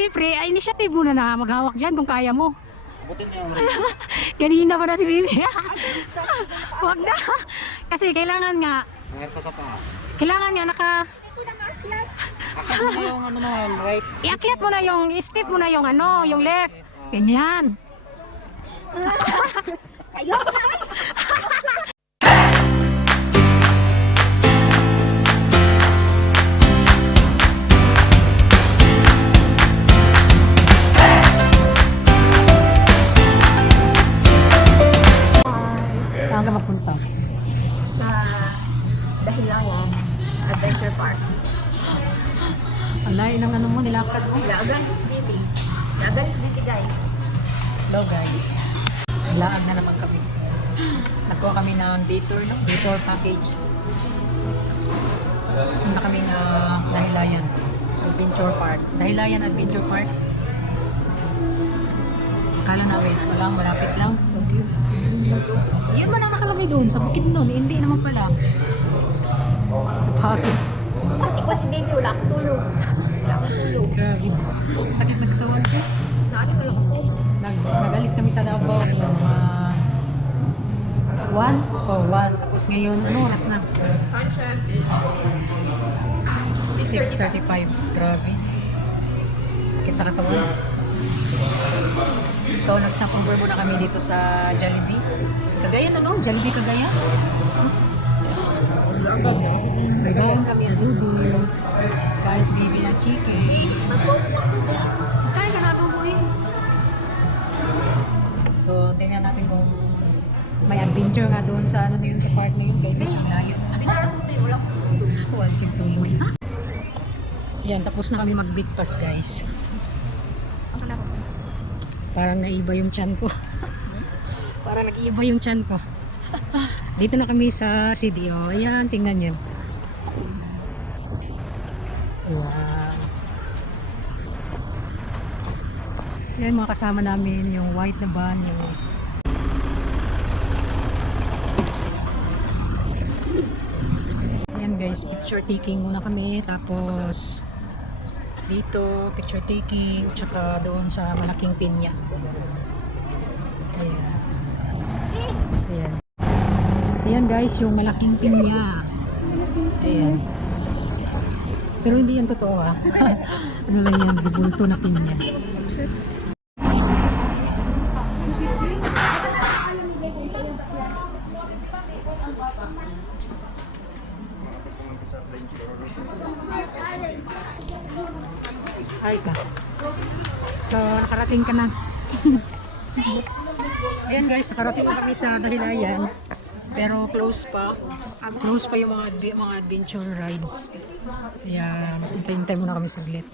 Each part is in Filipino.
siyempre, ay initiative mo na maghawak dyan kung kaya mo. Butin niyo. Kanina pa na si Bibi. Wag na. Kasi kailangan nga, Mayroon sa sapa. kailangan nga Akit mo na yung ano naman, right? iakyat mo na yung, step mo na yung ano, yung left. Ganyan. Ayoko na. Saan ka mapunta? Sa Dahilayan Adventure Park. Ang layo ng ano mo, nilakad mo. Lagan is beauty. Lagan is beauty, guys. Hello guys. Naglaag na naman kami. Nagkuha kami ng detour, no? Detour package. Punta kami na Dahilayan Adventure Park. Dahilayan Adventure Park. Akala namin, ano lang, malapit lang. Yun man ang nakalagay doon, sa bukid doon. Hindi naman pala. Bakit? Pati ko si baby, wala akong tulog. Wala akong tulog. Grabe. Sakit na katawan ko. Saan ko lang ako? Nagalis kami sa Davao. 1. Tapos ngayon, ano oras na? Sunshine. 6:35. Grabe. Sakit sa katawan. So, nag-stop over muna kami dito sa Jollibee. Cagayan ano? Jollibee Cagayan. Nagayan kami ang dudu. Kain si baby ng chicken. Kain ka na ito, boy. So, tingnan natin kung may adventure nga doon sa ano yun, sa park na yun. Kahit may layo. Wala akong tulog. Huwag sigtuloy. Yan, tapos na kami mag-big pass, guys. Ang laro. Parang naiba yung tiyan ko. Parang nag-iiba yung tiyan ko. Dito na kami sa CDO. Ayan, tingnan nyo. Wow. Ayan, mga kasama namin. Yung white na van. Yung... Ayan guys, picture taking muna kami. Tapos dito, picture taking, tsaka doon sa malaking pinya. Ayan. Ayan. Ayan guys, yung malaking pinya. Ayan. Pero hindi yan totoo ha. Ano lang yan, bubulto na pinya. Hi ka. So, nakarating ka na. Ayan guys, nakarating na kami sa Dahilayan. Pero close pa. Close pa yung mga adventure rides. Kaya, hintay muna kami saglit.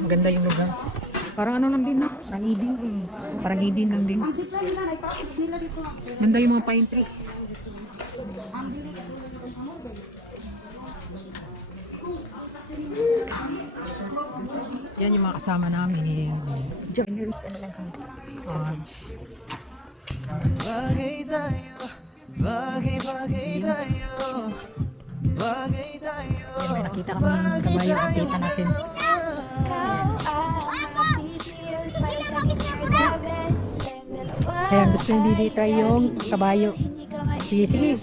Maganda yung lugar. Parang ano lang din, no? Parang Eden. Parang Eden lang din. Ganda yung mga pine tree. Yan yung mga kasama namin. Generous ano lang kami. Bagay tayo, bagay tayo, bagay tayo. Yan, may nakita kami ng kabayo. Update natin. Ayan, gusto yung Bibi try yung kabayo. Sige, sige.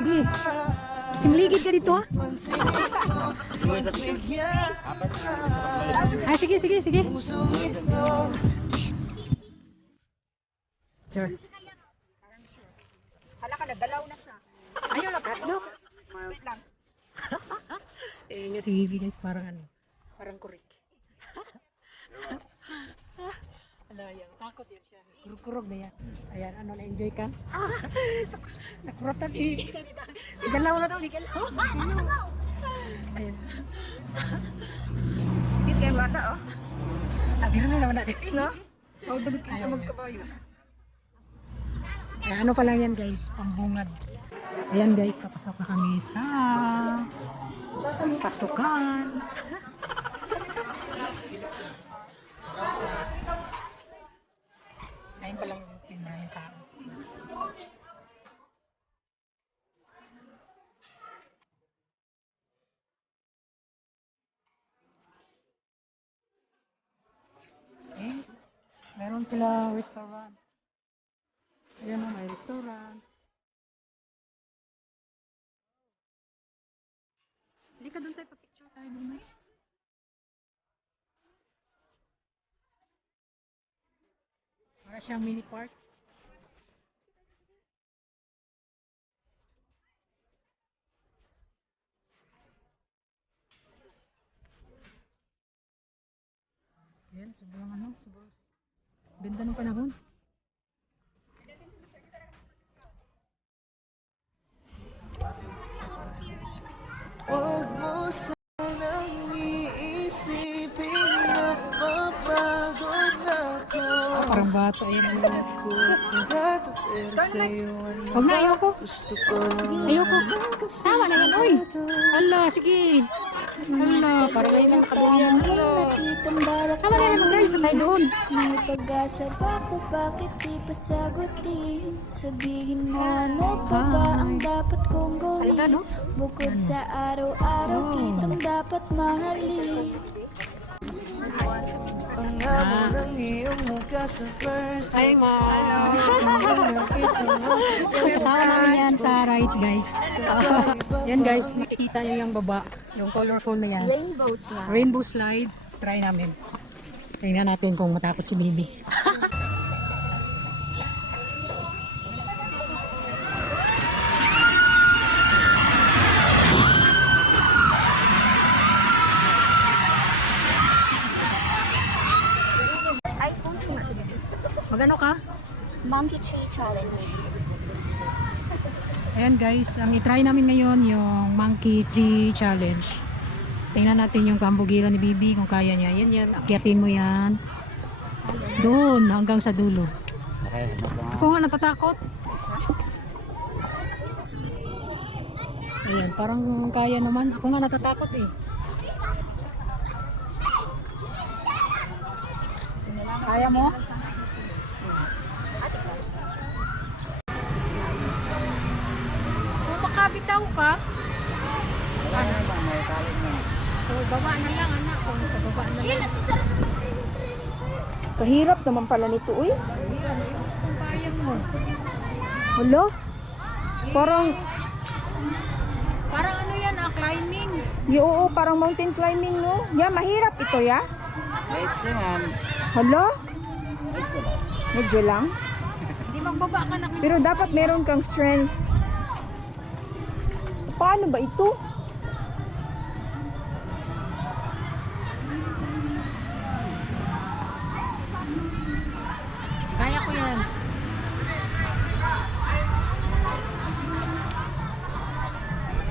Sige. Simligid ka dito ha. Ah, sige, sige, sige. Sure. Hala ka, nagdalaw na siya. Ayaw lang, katlok. Wait lang. Eh, yung si Bibi guys, parang ano, parang kurik. Ala, yan, takot yan siya. Kurog-kurog na yan. Ayan, ano, na-enjoy ka? Nakurotan si Igalaw na daw, igalaw. Ayan. Hindi kayo bata, oh. Biro na naman natin. No? Magdabit ka siya Ayun. magkabayo. Ayan, ano pa lang yan guys, pambungad. Ayan guys, papasok na kami sa pasukan. Ayun pa lang yung pinaming tao. Meron silang restaurant. Ayan o, may restaurant. Hindi ka doon tayo, pa-picture tayo doon eh. Para siyang mini park. Ayan, sobrang ano, sobrang ganda ng panahon. Huwag mo sanang iisipin na papagod ako. Parang bata yun. Sigurado pero sa'yo Huwag na, ayoko. gusto ko lang Ayoko. Tama na yan, uy. Ala, sige. Ala, parang ayun lang nakagayan. Ala. Tama na yan, mag-rise tayo doon. May pag-asa ba ko, bakit di pa sagutin? Sabihin mo ano pa ba ang dapat kong gawin? Bukod sa araw-araw kitang dapat mahalin. ang amo ng iyong mukha sa first Ay, ma. kita Kasama namin yan sa rides, guys. Yan, guys. Makikita nyo yung baba. Yung colorful na yan. Rainbow slide. Rainbow slide. Try namin. Tingnan natin kung matakot si Baby. Ay, punto na. Magano ka? Monkey Tree Challenge. Ayan guys, ang itry namin ngayon yung Monkey Tree Challenge. Tingnan natin yung kambugiran ni Bibi kung kaya niya. Yan yan, akyatin mo yan. Doon, hanggang sa dulo. Okay, Ako nga natatakot. Ayan, parang kaya naman. Ako nga natatakot eh. Kaya mo? Kung makabitaw ka, so baba na lang anak. Kung baba na lang. Kahirap naman pala nito, uy. Ayan, kung kaya mo. Hello? Parang, Parang ano yan climbing. oo, parang mountain climbing, no? Yeah, mahirap ito, ya? wait naman. Hello? Wait lang. Medyo lang. Hindi magbaba ka na. Pero dapat meron kang strength. Paano ba ito? Kaya ko yan.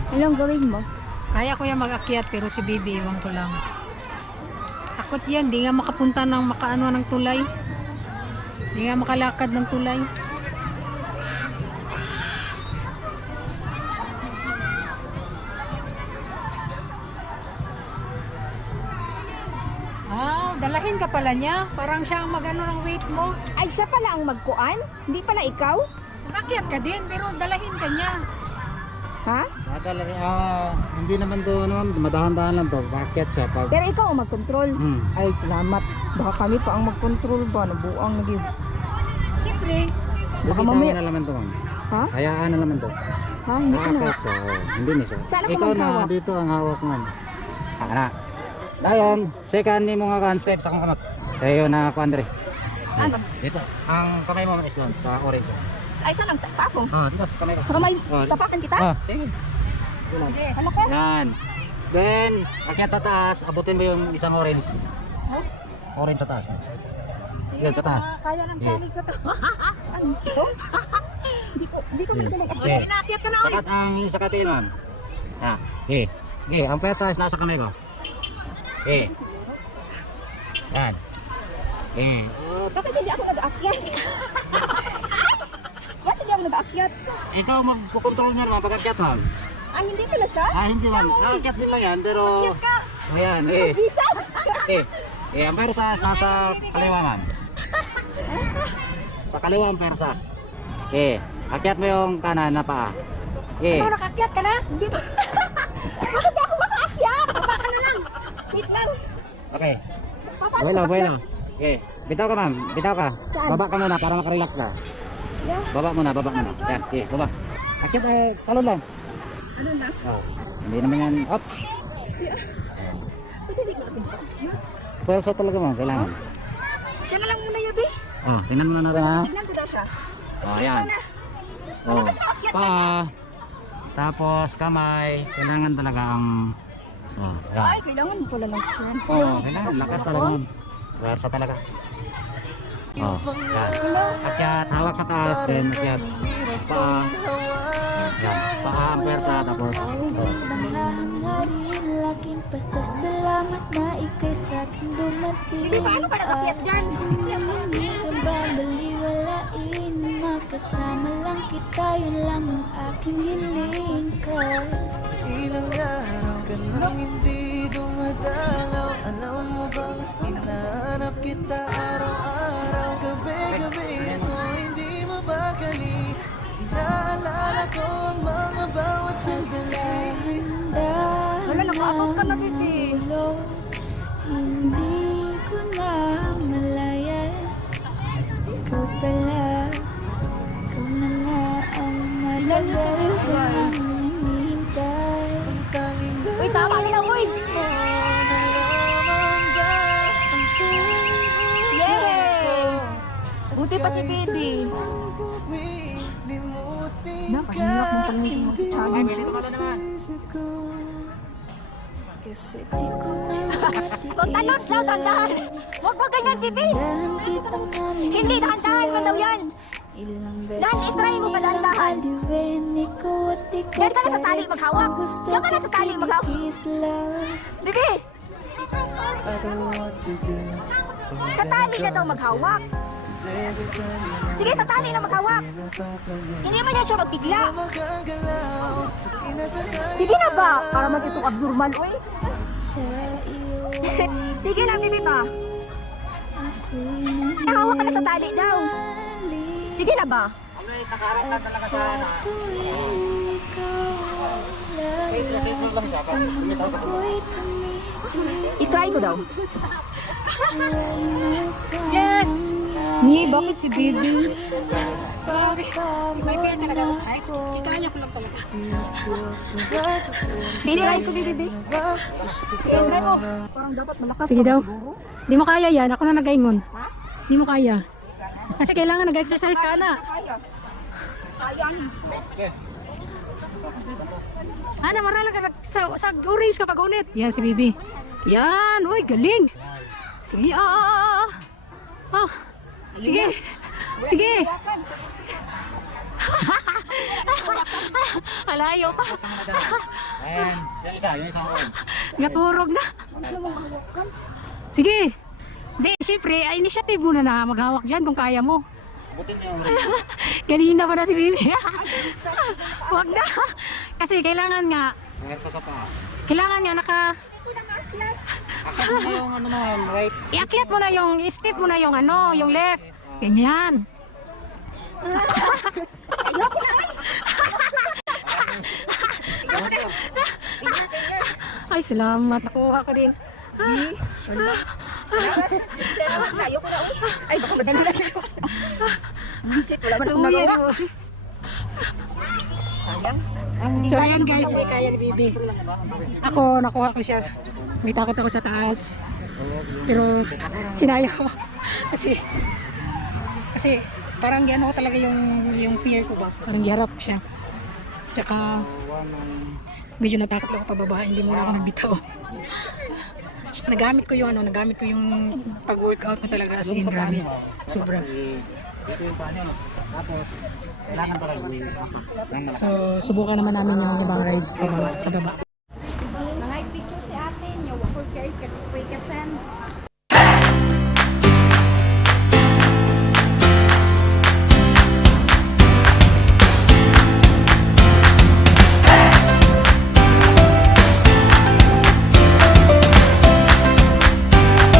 Anong gawin mo? Kaya ko yan mag-akyat pero si Bibi iwan ko lang. Takot yan, di nga makapunta ng makaano ng tulay. Di nga makalakad ng tulay. Ah, dalahin ka pala niya. Parang siya ang mag-ano ng weight mo. Ay, siya pala ang magkuan? Hindi pala ikaw? Mag-akyat ka din pero dalahin ka niya. Ha? Hindi naman to, ano, madahan-dahan lang to. Bakit siya pag... Pero ikaw ang mag-control. Ay, salamat. Baka kami pa ang mag-control ba? Nabuang na yun. Siyempre, Baka Bibitaw mamaya. na naman to, ma'am. Ha? Hayaan na naman to. Ha? Hindi ka na. Bakit siya? Hindi na siya. Saan ako Ikaw na maghawak? dito ang hawak mo. Anak. Dayon, second ni mo nga kan step sa kong kamot. Kayo na ko Andre. Saan ba? Dito. Ang kamay mo is lang sa orange. Ay, saan ang tapong? Dito sa kamay ko. Sa kamay, Oh, tapakan kita? sige. sige. Ano ka? Yan. Then, akyat sa taas, abutin mo yung isang orange. Orange sa taas. Yan, sa taas. Kaya ng challenge na to. Saan? Ito? Hindi ko magaling. O sige, naakyat ka na ulit. Sakat ang sakatin, ma'am. Okay. Sige, ang pet size nasa kamay ko. Okay. Yan. Okay. Bakit hindi ako nag-aakyat? Bakit hindi ako nag-aakyat? Ikaw magkukontrol niyan, ma'am, pag-akyat, ma'am. Ay, hindi pala siya? Hindi, ma'am. Nakakyat din lang yan, pero... Ayan, Jesus! ang pet size nasa kaliwa, ma'am. Sa kaliwa ang persa. Akyat mo yung kanan na paa. Ano, nakakyat ka na? Hindi ba? Bakit di ako makaakyat? Baba ka na lang. Wait lang. Okay. Papa, Buena, buena. Okay, bitaw ka ma'am, bitaw ka. Baba ka muna para makarelax ka. Baba muna, baba muna. Yan, okay, baba. Akyat talon lang. Ano na? Oh, hindi naman yan, up. Pwede di ko natin pa. Pwelso talaga ma'am, kailangan. Siya na lang muna yabi. Oh, tingnan mo na natin ha. Tignan ko daw siya. Oh, yan. Oh, paa. Tapos kamay, kailangan talaga ang yan. Ay, kailangan mo pala ng strength. Oh, kailangan lakas talaga ma'am. Versa talaga. Oh, yan. Akyat, hawak sa taas, then akyat. Paa. Yan, paa ang versa, tapos Hangarin, laking pasasalamat na ikay sa ating dumating. Paano ka nakakyat dyan? Hindi ka ba baliwalain? Makasama lang kita, yun lang ang aking hiling. Cause Ilang araw ka nang hindi dumadalaw. Alam mo bang hinahanap kita araw-araw? Gabi-gabi ito hindi mabakali. Inaalala ko ang mga bawat sandali. Wala, nakaabot ka na, Bibi. Hindi ko na malayan. Ikaw pala, ikaw na nga ang matagal ko nang hinihintay. Ang tanging Uy, tama nila, uy! mo na lamang ba ang tunay Yay! Buti pa si Bibi. Napahirap mong tanungin mo, Chagin. Kasi di ko na Tandahan daw, tandahan! Huwag ba ganyan, Bibi? Hindi, dahan-dahan mo daw yan! Dan, itry mo pa dahan-dahan. Diyan ka na sa tali maghawak. Diyan ka na sa tali maghawak. Bibi! Sa tali na daw maghawak. Sige, sa tali na maghawak. Hindi mo siya magbigla. Sige na ba? Para mag-isok abnormal, uy. Sige na, Bibi pa. Hawak ka na sa tali daw. Sige na ba? I-try ko daw. Yes! Ni, bakit si Bibi? May fear talaga ako sa heights. Ikaya ko lang talaga. Try ko, Bibi. Sige, try mo. Parang dapat malakas. Sige daw. Di mo kaya yan. Ako na nag-ingon. Di mo kaya. Kasi kailangan nag-exercise ka na. Ayan. Ano, marala ka sa orange kapag unit. Yan si Bibi. Yan. Uy, galing. Sige, Sige. Sige. Alayo pa. ayan, yung isa orange. Naturog na. Sige. Di, syempre, ay initiative mo na maghawak dyan kung kaya mo. Butin niyo. Kanina pa na si Bibi. Huwag na. Kasi kailangan nga, Versa sa paa. kailangan nga Akyat mo na yung ano naman, right? iakyat mo na yung, step mo na yung ano, yung left. Ganyan. Ay, salamat. Nakuha ko din. Ayoko na, uy. Ay, baka madali lang ako. Visit, wala man akong Uy, nagawa. ano. Sayang. So ayan guys, hindi kaya ni Bibi. Ako, nakuha ko siya. May takot ako sa taas. Pero hinaya ko. Kasi parang gano'n talaga yung fear ko ba. Parang giharap ko siya. Tsaka medyo natakot lang ako pababa. Hindi muna ako nagbitaw. Nagamit ko yung pag-workout ko talaga as in grabe. Sobra. Dito yung paa niyo. Tapos, kailangan talaga. So subukan naman namin yung ibang rides pababa, sa baba.